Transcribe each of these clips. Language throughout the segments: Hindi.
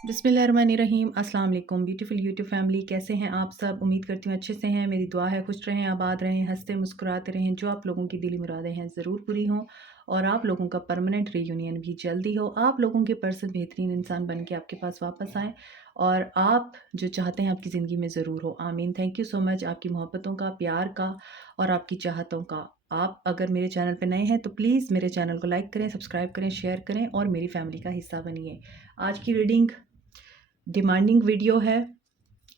बिस्मिल्लाहिर्रहमानिर्रहीम। अस्सलाम वालेकुम ब्यूटीफुल यूट्यूब फैमिली, कैसे हैं आप सब? उम्मीद करती हूँ अच्छे से हैं। मेरी दुआ है खुश रहें, आबाद रहें, हंसते मुस्कुराते रहें। जो आप लोगों की दिली मुरादें हैं ज़रूर पूरी हों और आप लोगों का परमानेंट रीयूनियन भी जल्दी हो। आप लोगों के पर्सन बेहतरीन इंसान बन के आपके पास वापस आएँ और आप जो चाहते हैं आपकी ज़िंदगी में ज़रूर हो। आमीन। थैंक यू सो मच आपकी मोहब्बतों का, प्यार का और आपकी चाहतों का। आप अगर मेरे चैनल पे नए हैं तो प्लीज़ मेरे चैनल को लाइक करें, सब्सक्राइब करें, शेयर करें और मेरी फैमिली का हिस्सा बनिए। आज की रीडिंग डिमांडिंग वीडियो है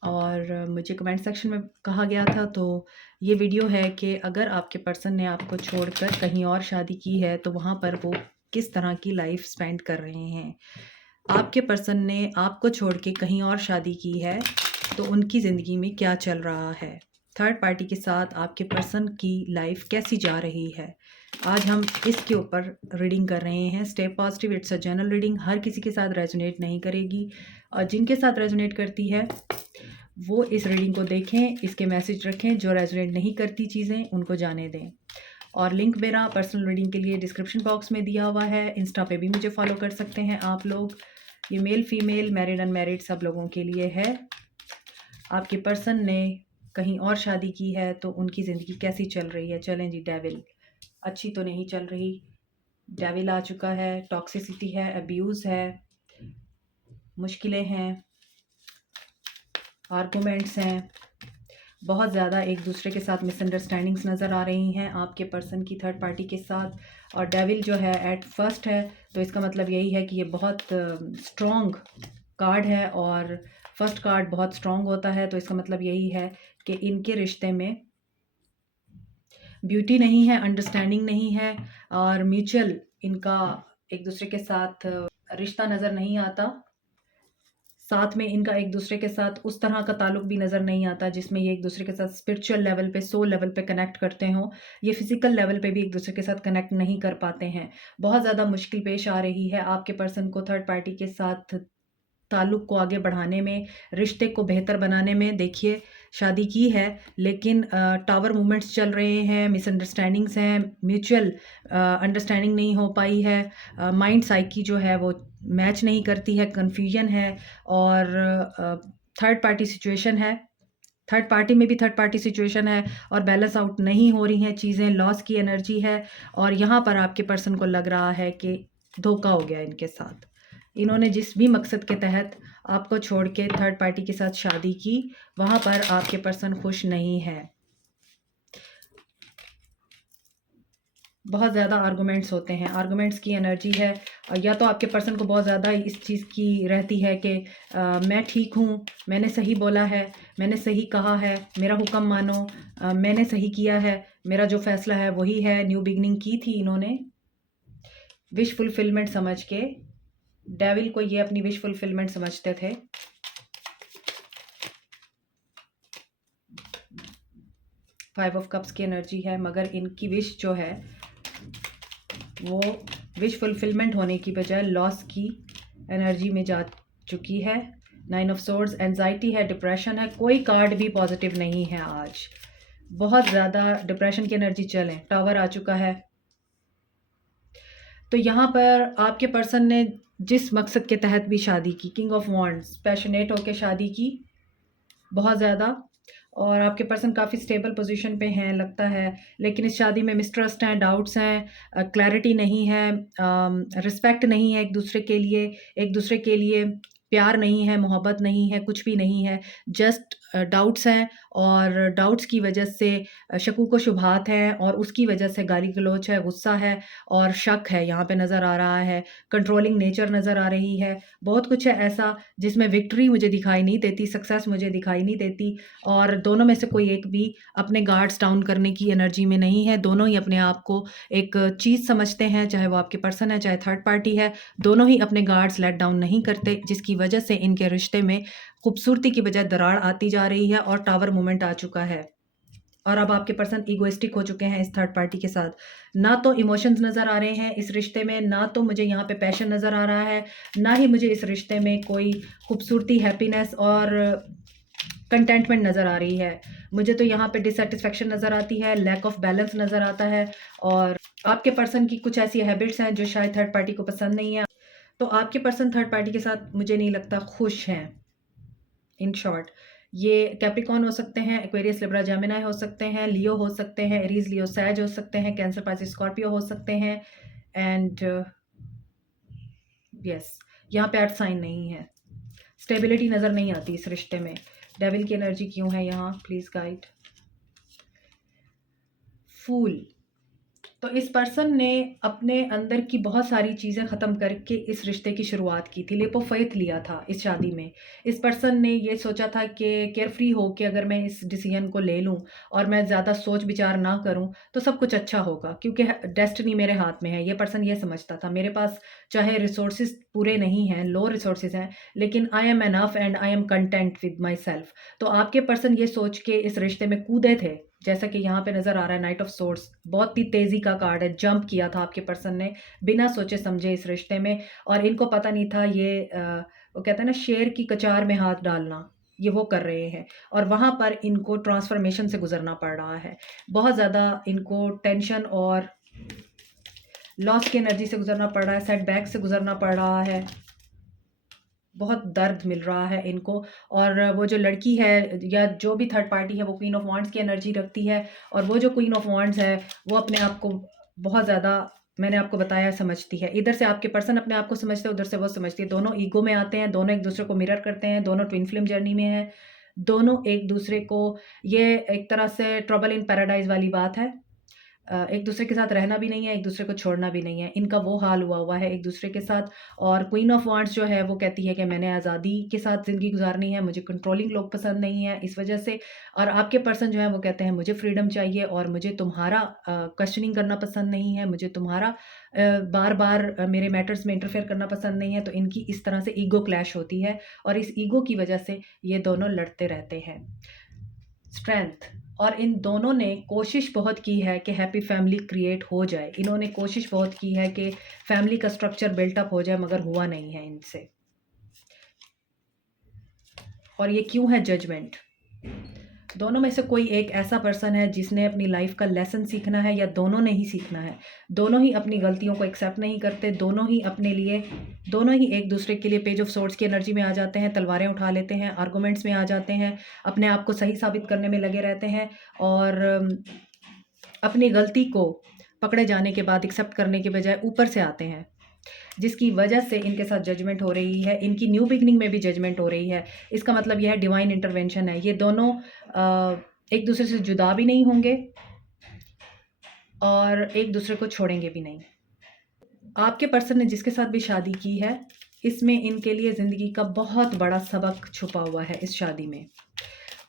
और मुझे कमेंट सेक्शन में कहा गया था, तो ये वीडियो है कि अगर आपके पर्सन ने आपको छोड़कर कहीं और शादी की है तो वहाँ पर वो किस तरह की लाइफ स्पेंड कर रहे हैं। आपके पर्सन ने आपको छोड़ के कहीं और शादी की है तो उनकी ज़िंदगी में क्या चल रहा है, थर्ड पार्टी के साथ आपके पर्सन की लाइफ कैसी जा रही है। आज हम इसके ऊपर रीडिंग कर रहे हैं। Stay positive, it's a general reading, हर किसी के साथ रेजोनेट नहीं करेगी और जिनके साथ रेजोनेट करती है वो इस रीडिंग को देखें, इसके मैसेज रखें। जो रेजोनेट नहीं करती चीज़ें उनको जाने दें। और लिंक मेरा पर्सनल रीडिंग के लिए डिस्क्रिप्शन बॉक्स में दिया हुआ है। इंस्टा पे भी मुझे फॉलो कर सकते हैं आप लोग। ये मेल फीमेल, मैरिड अनमैरिड सब लोगों के लिए है। आपके पर्सन ने कहीं और शादी की है तो उनकी ज़िंदगी कैसी चल रही है। चलें जी, डेविल अच्छी तो नहीं चल रही। डेविल आ चुका है, टॉक्सिसिटी है, अब्यूज़ है, मुश्किलें हैं, आर्गूमेंट्स हैं, बहुत ज़्यादा एक दूसरे के साथ मिसअंडरस्टैंडिंग्स नज़र आ रही हैं आपके पर्सन की थर्ड पार्टी के साथ। और डेविल जो है एट फर्स्ट है तो इसका मतलब यही है कि ये बहुत स्ट्रॉन्ग कार्ड है और फर्स्ट कार्ड बहुत स्ट्रॉन्ग होता है, तो इसका मतलब यही है कि इनके रिश्ते में ब्यूटी नहीं है, अंडरस्टैंडिंग नहीं है और म्यूचुअल इनका एक दूसरे के साथ रिश्ता नज़र नहीं आता। साथ में इनका एक दूसरे के साथ उस तरह का ताल्लुक भी नज़र नहीं आता जिसमें ये एक दूसरे के साथ स्पिरिचुअल लेवल पे, सोल लेवल पे कनेक्ट करते हों। ये फिजिकल लेवल पे भी एक दूसरे के साथ कनेक्ट नहीं कर पाते हैं। बहुत ज़्यादा मुश्किल पेश आ रही है आपके पर्सन को थर्ड पार्टी के साथ ताल्लुक को आगे बढ़ाने में, रिश्ते को बेहतर बनाने में। देखिए, शादी की है लेकिन टावर मूवमेंट्स चल रहे हैं, मिसअंडरस्टैंडिंग्स हैं, म्यूचुअल अंडरस्टैंडिंग नहीं हो पाई है, माइंड साइकी जो है वो मैच नहीं करती है, कन्फ्यूजन है और थर्ड पार्टी सिचुएशन है। थर्ड पार्टी में भी थर्ड पार्टी सिचुएशन है और बैलेंस आउट नहीं हो रही हैं चीज़ें, लॉस की एनर्जी है और यहाँ पर आपके पर्सन को लग रहा है कि धोखा हो गया इनके साथ। इन्होंने जिस भी मकसद के तहत आपको छोड़ के थर्ड पार्टी के साथ शादी की, वहाँ पर आपके पर्सन खुश नहीं है। बहुत ज़्यादा आर्गुमेंट्स होते हैं, आर्गुमेंट्स की एनर्जी है। या तो आपके पर्सन को बहुत ज़्यादा इस चीज़ की रहती है कि मैं ठीक हूँ, मैंने सही बोला है, मैंने सही कहा है, मेरा हुक्म मानो, मैंने सही किया है, मेरा जो फैसला है वही है। न्यू बिगनिंग की थी इन्होंने विश फुलफिलमेंट समझ के। डेविल को ये अपनी विश फुलफिलमेंट समझते थे। फाइव ऑफ कप्स की एनर्जी है मगर इनकी विश जो है वो विश फुलफिलमेंट होने की बजाय लॉस की एनर्जी में जा चुकी है। नाइन ऑफ सोर्ड्स, एंजाइटी है, डिप्रेशन है, कोई कार्ड भी पॉजिटिव नहीं है आज। बहुत ज़्यादा डिप्रेशन की एनर्जी चलें। टावर आ चुका है। तो यहाँ पर आपके पर्सन ने जिस मकसद के तहत भी शादी की, किंग ऑफ वॉन्ड्स, पैशनेट होके शादी की बहुत ज़्यादा, और आपके पर्सन काफ़ी स्टेबल पोजीशन पे हैं लगता है, लेकिन इस शादी में मिसट्रस्ट हैं, डाउट्स हैं, क्लैरिटी नहीं है, रिस्पेक्ट नहीं है एक दूसरे के लिए, एक दूसरे के लिए प्यार नहीं है, मोहब्बत नहीं है, कुछ भी नहीं है। जस्ट डाउट्स हैं और डाउट्स की वजह से शकूक व शुबहात हैं और उसकी वजह से गाली गलौच है, गुस्सा है और शक है यहाँ पे नज़र आ रहा है। कंट्रोलिंग नेचर नज़र आ रही है। बहुत कुछ है ऐसा जिसमें विक्ट्री मुझे दिखाई नहीं देती, सक्सेस मुझे दिखाई नहीं देती और दोनों में से कोई एक भी अपने गार्ड्स डाउन करने की एनर्जी में नहीं है। दोनों ही अपने आप को एक चीज़ समझते हैं, चाहे वो आपके पर्सन है, चाहे थर्ड पार्टी है। दोनों ही अपने गार्ड्स लेट डाउन नहीं करते, जिसकी वजह से इनके रिश्ते में खूबसूरती की बजाय दरार आती जा रही है और टावर मोमेंट आ चुका है। और अब आपके पर्सन ईगोइस्टिक हो चुके हैं इस थर्ड पार्टी के साथ। ना तो इमोशंस नज़र आ रहे हैं इस रिश्ते में, ना तो मुझे यहाँ पे पैशन नज़र आ रहा है, ना ही मुझे इस रिश्ते में कोई खूबसूरती, हैप्पीनेस और कंटेंटमेंट नज़र आ रही है। मुझे तो यहाँ पे डिससेटिस्फेक्शन नज़र आती है, लैक ऑफ बैलेंस नज़र आता है और आपके पर्सन की कुछ ऐसी हैबिट्स हैं जो शायद थर्ड पार्टी को पसंद नहीं है। तो आपके पर्सन थर्ड पार्टी के साथ मुझे नहीं लगता खुश हैं। इन शॉर्ट, ये कैप्रिकॉर्न हो सकते हैं, एक्वेरियस, लिब्रा, जेमिनी हो सकते हैं, लियो हो सकते हैं, एरीज, लियो, सैज हो सकते हैं, कैंसर, पाइसेस, स्कॉर्पियो हो सकते हैं एंड यस, यहाँ पे अर्थ साइन नहीं है। स्टेबिलिटी नज़र नहीं आती इस रिश्ते में। डेविल की एनर्जी क्यों है यहाँ, प्लीज़ गाइड। फूल। तो इस पर्सन ने अपने अंदर की बहुत सारी चीज़ें ख़त्म करके इस रिश्ते की शुरुआत की थी। लेप ऑफ फेथ लिया था इस शादी में। इस पर्सन ने ये सोचा था कि केयर फ्री हो के अगर मैं इस डिसीजन को ले लूँ और मैं ज़्यादा सोच विचार ना करूँ तो सब कुछ अच्छा होगा, क्योंकि डेस्टिनी मेरे हाथ में है। ये पर्सन ये समझता था मेरे पास चाहे रिसोर्सेज पूरे नहीं हैं, लो रिसोर्सेज हैं, लेकिन I am enough and I am content with my self. तो आपके पर्सन ये सोच के इस रिश्ते में कूदे थे, जैसा कि यहाँ पे नज़र आ रहा है। नाइट ऑफ सोर्स बहुत ही तेज़ी का कार्ड है। जंप किया था आपके पर्सन ने बिना सोचे समझे इस रिश्ते में, और इनको पता नहीं था ये वो कहते हैं ना शेर की कचार में हाथ डालना, ये वो कर रहे हैं। और वहाँ पर इनको ट्रांसफॉर्मेशन से गुजरना पड़ रहा है। बहुत ज़्यादा इनको टेंशन और लॉस की एनर्जी से गुजरना पड़ रहा है, सेटबैक से गुजरना पड़ रहा है, बहुत दर्द मिल रहा है इनको। और वो जो लड़की है या जो भी थर्ड पार्टी है वो क्वीन ऑफ वांड्स की एनर्जी रखती है, और वो जो क्वीन ऑफ वांड्स है वो अपने आप को बहुत ज़्यादा, मैंने आपको बताया, समझती है। इधर से आपके पर्सन अपने आप को समझते हैं, उधर से वो समझती है। दोनों ईगो में आते हैं, दोनों एक दूसरे को मिरर करते हैं, दोनों ट्विन फ्लेम जर्नी में हैं, दोनों एक दूसरे को, ये एक तरह से ट्रबल इन पैराडाइज वाली बात है। एक दूसरे के साथ रहना भी नहीं है, एक दूसरे को छोड़ना भी नहीं है। इनका वो हाल हुआ है एक दूसरे के साथ। और क्वीन ऑफ वांड्स जो है वो कहती है कि मैंने आज़ादी के साथ ज़िंदगी गुजारनी है, मुझे कंट्रोलिंग लोग पसंद नहीं है इस वजह से। और आपके पर्सन जो है वो कहते हैं मुझे फ्रीडम चाहिए और मुझे तुम्हारा क्वेश्चनिंग करना पसंद नहीं है, मुझे तुम्हारा बार बार मेरे मैटर्स में इंटरफेयर करना पसंद नहीं है। तो इनकी इस तरह से ईगो क्लैश होती है, और इस ईगो की वजह से ये दोनों लड़ते रहते हैं। स्ट्रेंथ, और इन दोनों ने कोशिश बहुत की है कि हैप्पी फैमिली क्रिएट हो जाए। इन्होंने कोशिश बहुत की है कि फैमिली का स्ट्रक्चर बिल्टअप हो जाए, मगर हुआ नहीं है इनसे। और ये क्यों है जजमेंट। दोनों में से कोई एक ऐसा पर्सन है जिसने अपनी लाइफ का लेसन सीखना है, या दोनों ने ही सीखना है। दोनों ही अपनी गलतियों को एक्सेप्ट नहीं करते, दोनों ही अपने लिए, दोनों ही एक दूसरे के लिए पेज ऑफ सोर्ड्स की एनर्जी में आ जाते हैं, तलवारें उठा लेते हैं, आर्गूमेंट्स में आ जाते हैं, अपने आप को सही साबित करने में लगे रहते हैं, और अपनी गलती को पकड़े जाने के बाद एक्सेप्ट करने के बजाय ऊपर से आते हैं, जिसकी वजह से इनके साथ जजमेंट हो रही है। इनकी न्यू बिगनिंग में भी जजमेंट हो रही है। इसका मतलब यह है डिवाइन इंटरवेंशन है। ये दोनों एक दूसरे से जुदा भी नहीं होंगे और एक दूसरे को छोड़ेंगे भी नहीं। आपके पर्सन ने जिसके साथ भी शादी की है, इसमें इनके लिए ज़िंदगी का बहुत बड़ा सबक छुपा हुआ है इस शादी में,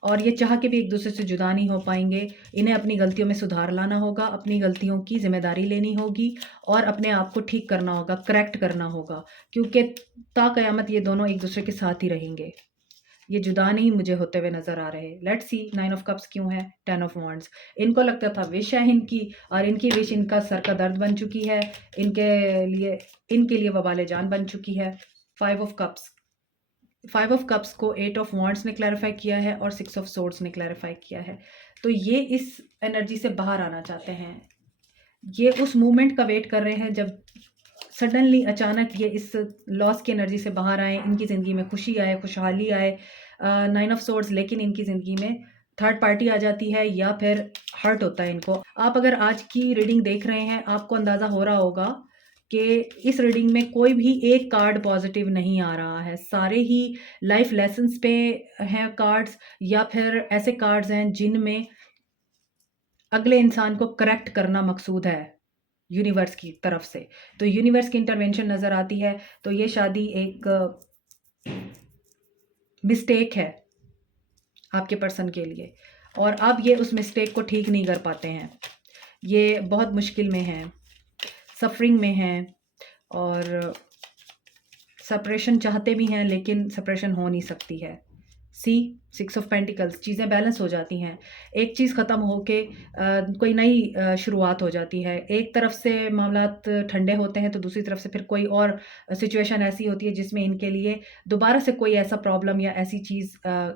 और ये चाह के भी एक दूसरे से जुदा नहीं हो पाएंगे। इन्हें अपनी गलतियों में सुधार लाना होगा, अपनी गलतियों की जिम्मेदारी लेनी होगी, और अपने आप को ठीक करना होगा, करेक्ट करना होगा, क्योंकि ता क़यामत ये दोनों एक दूसरे के साथ ही रहेंगे। ये जुदा नहीं मुझे होते हुए नज़र आ रहे। लेट्स सी 9 ऑफ कप्स क्यों है, 10 ऑफ वांड्स। इनको लगता था विश है इनकी, और इनकी विश इनका सर का दर्द बन चुकी है, इनके लिए वबाले जान बन चुकी है। 5 ऑफ कप्स, 5 ऑफ कप्स को 8 ऑफ वांड्स ने क्लैरिफाई किया है और 6 ऑफ सोर्ड्स ने क्लैरिफाई किया है। तो ये इस एनर्जी से बाहर आना चाहते हैं। ये उस मूवमेंट का वेट कर रहे हैं जब सडनली अचानक ये इस लॉस की एनर्जी से बाहर आए, इनकी ज़िंदगी में खुशी आए, खुशहाली आए। 9 ऑफ सोर्ड्स, लेकिन इनकी ज़िंदगी में थर्ड पार्टी आ जाती है या फिर हर्ट होता है इनको। आप अगर आज की रीडिंग देख रहे हैं, आपको अंदाज़ा हो रहा होगा कि इस रीडिंग में कोई भी एक कार्ड पॉजिटिव नहीं आ रहा है। सारे ही लाइफ लेसन्स पे हैं कार्ड्स, या फिर ऐसे कार्ड्स हैं जिनमें अगले इंसान को करेक्ट करना मकसूद है यूनिवर्स की तरफ से। तो यूनिवर्स की इंटरवेंशन नज़र आती है। तो ये शादी एक मिस्टेक है आपके पर्सन के लिए, और अब ये उस मिस्टेक को ठीक नहीं कर पाते हैं। ये बहुत मुश्किल में हैं, सफरिंग में हैं, और सेपरेशन चाहते भी हैं लेकिन सेपरेशन हो नहीं सकती है। सी 6 ऑफ पेंटिकल्स, चीज़ें बैलेंस हो जाती हैं। एक चीज़ ख़त्म होके कोई नई शुरुआत हो जाती है। एक तरफ से मामलात ठंडे होते हैं तो दूसरी तरफ से फिर कोई और सिचुएशन ऐसी होती है जिसमें इनके लिए दोबारा से कोई ऐसा प्रॉब्लम या ऐसी चीज़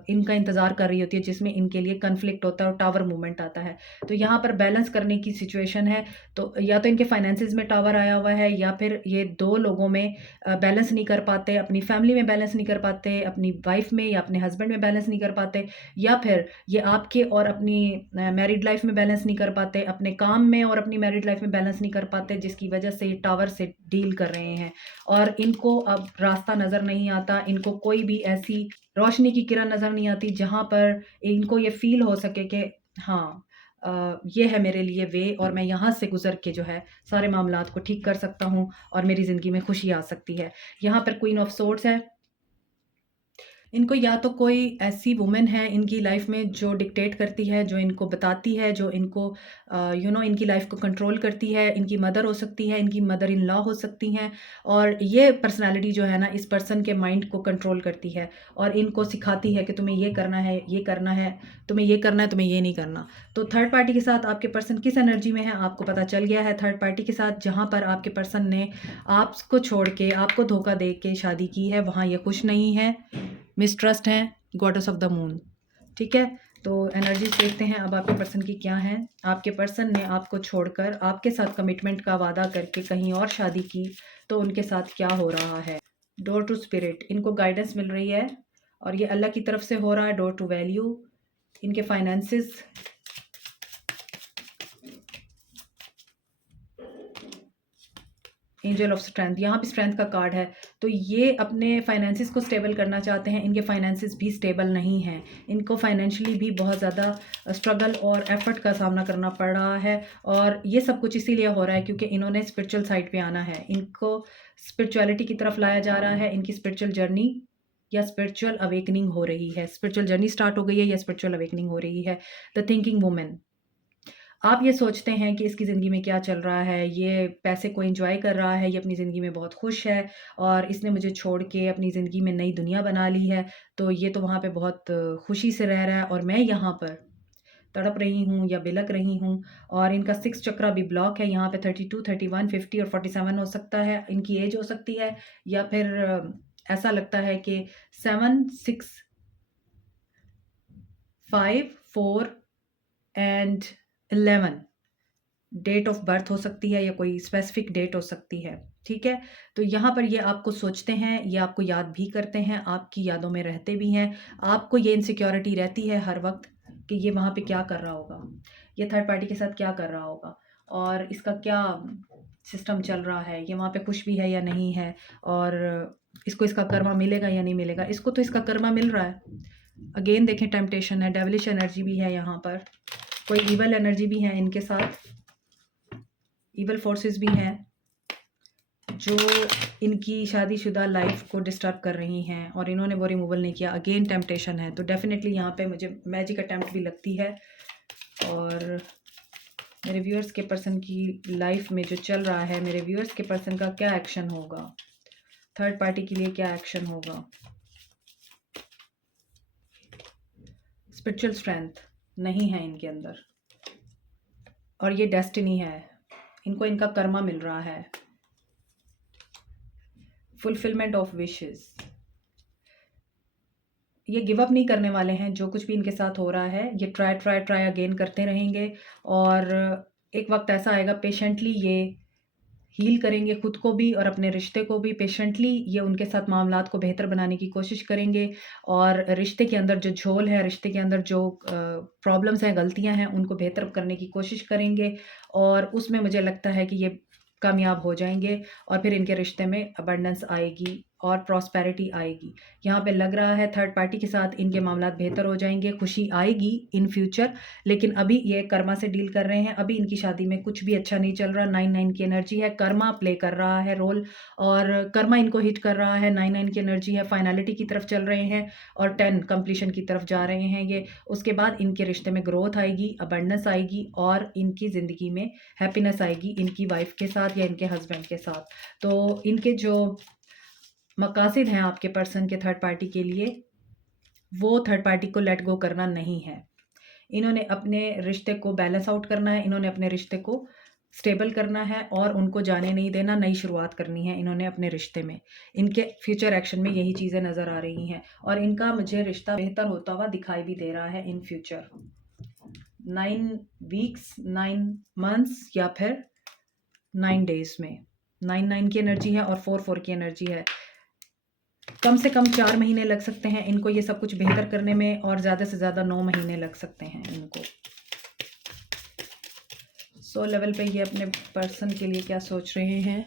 इनका इंतज़ार कर रही होती है जिसमें इनके लिए कॉन्फ्लिक्ट होता है और टावर मूवमेंट आता है। तो यहाँ पर बैलेंस करने की सिचुएशन है। तो या तो इनके फाइनेंसेस में टावर आया हुआ है या फिर ये 2 लोगों में बैलेंस नहीं कर पाते, अपनी फैमिली में बैलेंस नहीं कर पाते, अपनी वाइफ में या अपने हस्बैंड में बैलेंस नहीं कर पाते, या फिर ये आपके और अपनी मैरिड लाइफ में बैलेंस नहीं कर पाते, अपने काम में और अपनी मैरिड लाइफ में बैलेंस नहीं कर पाते, जिसकी वजह से ये टावर से डील कर रहे हैं और इनको अब रास्ता नज़र नहीं आता। इनको कोई भी ऐसी रोशनी की किरण नज़र नहीं आती जहाँ पर इनको ये फ़ील हो सके कि हाँ, ये है मेरे लिए वे और मैं यहाँ से गुज़र के जो है सारे मामलात को ठीक कर सकता हूँ और मेरी ज़िंदगी में खुशी आ सकती है। यहाँ पर क्वीन ऑफ सोर्ड्स है। इनको या तो कोई ऐसी वुमन है इनकी लाइफ में जो डिक्टेट करती है, जो इनको बताती है, जो इनको इनकी लाइफ को कंट्रोल करती है। इनकी मदर हो सकती है, इनकी मदर इन लॉ हो सकती हैं और ये पर्सनैलिटी जो है ना इस पर्सन के माइंड को कंट्रोल करती है और इनको सिखाती है कि तुम्हें ये करना है, ये करना है, तुम्हें ये करना है, तुम्हें ये नहीं करना। तो थर्ड पार्टी के साथ आपके पर्सन किस एनर्जी में है आपको पता चल गया है। थर्ड पार्टी के साथ जहाँ पर आपके पर्सन ने आपको छोड़ के, आपको धोखा दे के शादी की है, वहाँ ये खुश नहीं है, मिसट्रस्ट हैं, गॉडेस ऑफ द मून। ठीक है, तो एनर्जीज देखते हैं अब आपके पर्सन की क्या है। आपके पर्सन ने आपको छोड़कर आपके साथ कमिटमेंट का वादा करके कहीं और शादी की, तो उनके साथ क्या हो रहा है। डोर टू स्पिरिट, इनको गाइडेंस मिल रही है और ये अल्लाह की तरफ से हो रहा है। डोर टू वैल्यू, इनके फाइनेंसेस, एंजल ऑफ स्ट्रेंथ, यहाँ भी स्ट्रेंथ का कार्ड है। तो ये अपने फाइनेंसिस को स्टेबल करना चाहते हैं। इनके फाइनेंसिस भी स्टेबल नहीं हैं, इनको फाइनेंशियली भी बहुत ज़्यादा स्ट्रगल और एफर्ट का सामना करना पड़ रहा है और ये सब कुछ इसीलिए हो रहा है क्योंकि इन्होंने स्पिरिचुअल साइड पे आना है। इनको स्पिरिचुअलिटी की तरफ लाया जा रहा है। इनकी स्पिरिचुअल जर्नी या स्पिरिचुअल अवेकनिंग हो रही है। स्पिरिचुअल जर्नी स्टार्ट हो गई है या स्पिरिचुअल अवेकनिंग हो रही है। द थिंकिंग वुमेन, आप ये सोचते हैं कि इसकी ज़िंदगी में क्या चल रहा है, ये पैसे को एन्जॉय कर रहा है, ये अपनी ज़िंदगी में बहुत खुश है और इसने मुझे छोड़ के अपनी ज़िंदगी में नई दुनिया बना ली है, तो ये तो वहाँ पे बहुत खुशी से रह रहा है और मैं यहाँ पर तड़प रही हूँ या बिलक रही हूँ। और इनका 6 चक्रा भी ब्लॉक है, यहाँ पे 32, 31, 50 और 47 हो सकता है, इनकी एज हो सकती है या फिर ऐसा लगता है कि 7, 6, 5, 4 एंड 11 डेट ऑफ बर्थ हो सकती है या कोई स्पेसिफिक डेट हो सकती है। ठीक है, तो यहाँ पर ये आपको सोचते हैं, ये आपको याद भी करते हैं, आपकी यादों में रहते भी हैं। आपको ये इनसिक्योरिटी रहती है हर वक्त कि ये वहाँ पे क्या कर रहा होगा, ये थर्ड पार्टी के साथ क्या कर रहा होगा और इसका क्या सिस्टम चल रहा है, ये वहाँ पे खुश भी है या नहीं है और इसको इसका कर्मा मिलेगा या नहीं मिलेगा। इसको तो इसका कर्मा मिल रहा है। अगेन देखें, टेम्पटेशन है, डेविलिश एनर्जी भी है, यहाँ पर कोई ईवल एनर्जी भी है इनके साथ, ईवल फोर्सेस भी हैं जो इनकी शादीशुदा लाइफ को डिस्टर्ब कर रही हैं और इन्होंने वो रिमूवल नहीं किया। अगेन टेम्पटेशन है, तो डेफिनेटली यहाँ पे मुझे मैजिक अटैम्प्ट भी लगती है। और मेरे व्यूअर्स के पर्सन की लाइफ में जो चल रहा है, मेरे व्यूअर्स के पर्सन का क्या एक्शन होगा, थर्ड पार्टी के लिए क्या एक्शन होगा। स्पिरिचुअल स्ट्रेंथ नहीं है इनके अंदर और ये डेस्टिनी है, इनको इनका कर्मा मिल रहा है। फुलफिलमेंट ऑफ विशेस, ये गिव अप नहीं करने वाले हैं। जो कुछ भी इनके साथ हो रहा है ये ट्राई ट्राई ट्राई अगेन करते रहेंगे और एक वक्त ऐसा आएगा पेशेंटली ये हील करेंगे खुद को भी और अपने रिश्ते को भी। पेशेंटली ये उनके साथ मामलात को बेहतर बनाने की कोशिश करेंगे और रिश्ते के अंदर जो झोल है, रिश्ते के अंदर जो प्रॉब्लम्स हैं, गलतियां हैं, उनको बेहतर करने की कोशिश करेंगे और उसमें मुझे लगता है कि ये कामयाब हो जाएंगे और फिर इनके रिश्ते में अबंडेंस आएगी और प्रॉस्पेरिटी आएगी। यहाँ पे लग रहा है थर्ड पार्टी के साथ इनके मामलात बेहतर हो जाएंगे, खुशी आएगी इन फ्यूचर। लेकिन अभी ये कर्मा से डील कर रहे हैं, अभी इनकी शादी में कुछ भी अच्छा नहीं चल रहा। 9-9 की एनर्जी है, कर्मा प्ले कर रहा है रोल और कर्मा इनको हिट कर रहा है। 9-9 की एनर्जी है, फाइनलिटी की तरफ चल रहे हैं और 10 कंप्लीशन की तरफ जा रहे हैं ये। उसके बाद इनके रिश्ते में ग्रोथ आएगी, अबंडेंस आएगी और इनकी ज़िंदगी में हैप्पीनेस आएगी इनकी वाइफ के साथ या इनके हस्बैंड के साथ। तो इनके जो मकासद हैं आपके पर्सन के थर्ड पार्टी के लिए, वो थर्ड पार्टी को लेट गो करना नहीं है। इन्होंने अपने रिश्ते को बैलेंस आउट करना है, इन्होंने अपने रिश्ते को स्टेबल करना है और उनको जाने नहीं देना, नई शुरुआत करनी है इन्होंने अपने रिश्ते में। इनके फ्यूचर एक्शन में यही चीज़ें नज़र आ रही हैं और इनका मुझे रिश्ता बेहतर होता हुआ दिखाई भी दे रहा है इन फ्यूचर। 9 वीक्स, 9 मंथ्स या फिर 9 डेज़ में। 9 की एनर्जी है और 4 की एनर्जी है। कम से कम 4 महीने लग सकते हैं इनको ये सब कुछ बेहतर करने में और ज़्यादा से ज़्यादा 9 महीने लग सकते हैं इनको। सोल लेवल पे ये अपने पर्सन के लिए क्या सोच रहे हैं?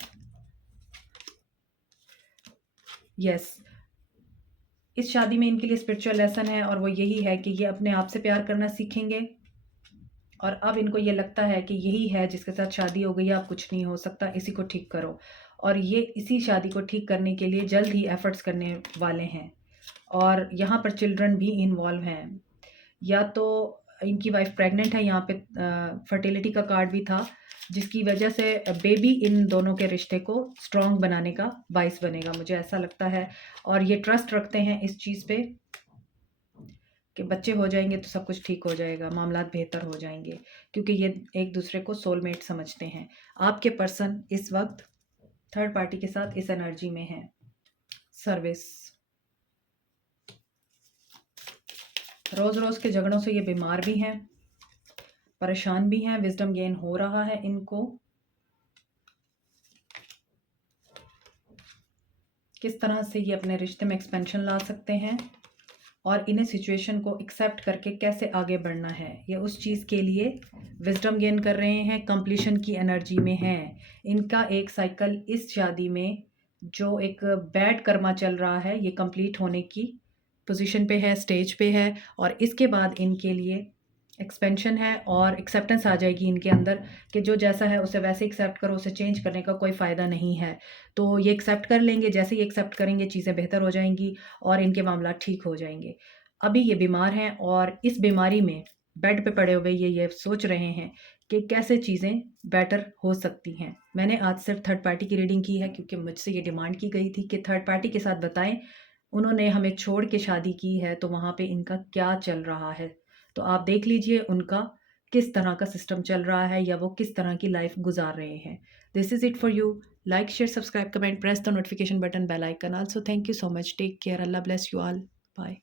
यस, इस शादी में इनके लिए स्पिरिचुअल लेसन है और वो यही है कि ये अपने आप से प्यार करना सीखेंगे और अब इनको ये लगता है कि यही है जिसके साथ शादी हो गई है, अब कुछ नहीं हो सकता, इसी को ठीक करो। और ये इसी शादी को ठीक करने के लिए जल्द ही एफर्ट्स करने वाले हैं और यहाँ पर चिल्ड्रन भी इन्वॉल्व हैं। या तो इनकी वाइफ प्रेग्नेंट है, यहाँ पे फर्टिलिटी का कार्ड भी था, जिसकी वजह से बेबी इन दोनों के रिश्ते को स्ट्रॉन्ग बनाने का बाइस बनेगा, मुझे ऐसा लगता है। और ये ट्रस्ट रखते हैं इस चीज़ पे कि बच्चे हो जाएंगे तो सब कुछ ठीक हो जाएगा, मामलात बेहतर हो जाएंगे, क्योंकि ये एक दूसरे को सोलमेट समझते हैं। आपके पर्सन इस वक्त थर्ड पार्टी के साथ इस एनर्जी में है। सर्विस, रोज़ रोज़ के झगड़ों से ये बीमार भी हैं, परेशान भी हैं, विजडम गेन हो रहा है इनको। किस तरह से ये अपने रिश्ते में एक्सपेंशन ला सकते हैं और इन्हें सिचुएशन को एक्सेप्ट करके कैसे आगे बढ़ना है, ये उस चीज़ के लिए विजडम गेन कर रहे हैं, कंप्लीशन की एनर्जी में हैं। इनका एक साइकिल इस शादी में जो एक बैड कर्मा चल रहा है ये कंप्लीट होने की पोजीशन पे है, स्टेज पे है और इसके बाद इनके लिए एक्सपेंशन है और एक्सेप्टेंस आ जाएगी इनके अंदर कि जो जैसा है उसे वैसे एक्सेप्ट करो, उसे चेंज करने का कोई फ़ायदा नहीं है। तो ये एक्सेप्ट कर लेंगे, जैसे ही एक्सेप्ट करेंगे चीज़ें बेहतर हो जाएंगी और इनके मामला ठीक हो जाएंगे। अभी ये बीमार हैं और इस बीमारी में बेड पे पड़े हुए ये सोच रहे हैं कि कैसे चीज़ें बेटर हो सकती हैं। मैंने आज सिर्फ थर्ड पार्टी की रीडिंग की है क्योंकि मुझसे ये डिमांड की गई थी कि थर्ड पार्टी के साथ बताएं, उन्होंने हमें छोड़ के शादी की है तो वहाँ पे इनका क्या चल रहा है। तो आप देख लीजिए उनका किस तरह का सिस्टम चल रहा है या वो किस तरह की लाइफ गुजार रहे हैं। This is it for you. Like, share, subscribe, comment, press the notification button, bell icon. Also, thank you so much. Take care. Allah bless you all. Bye.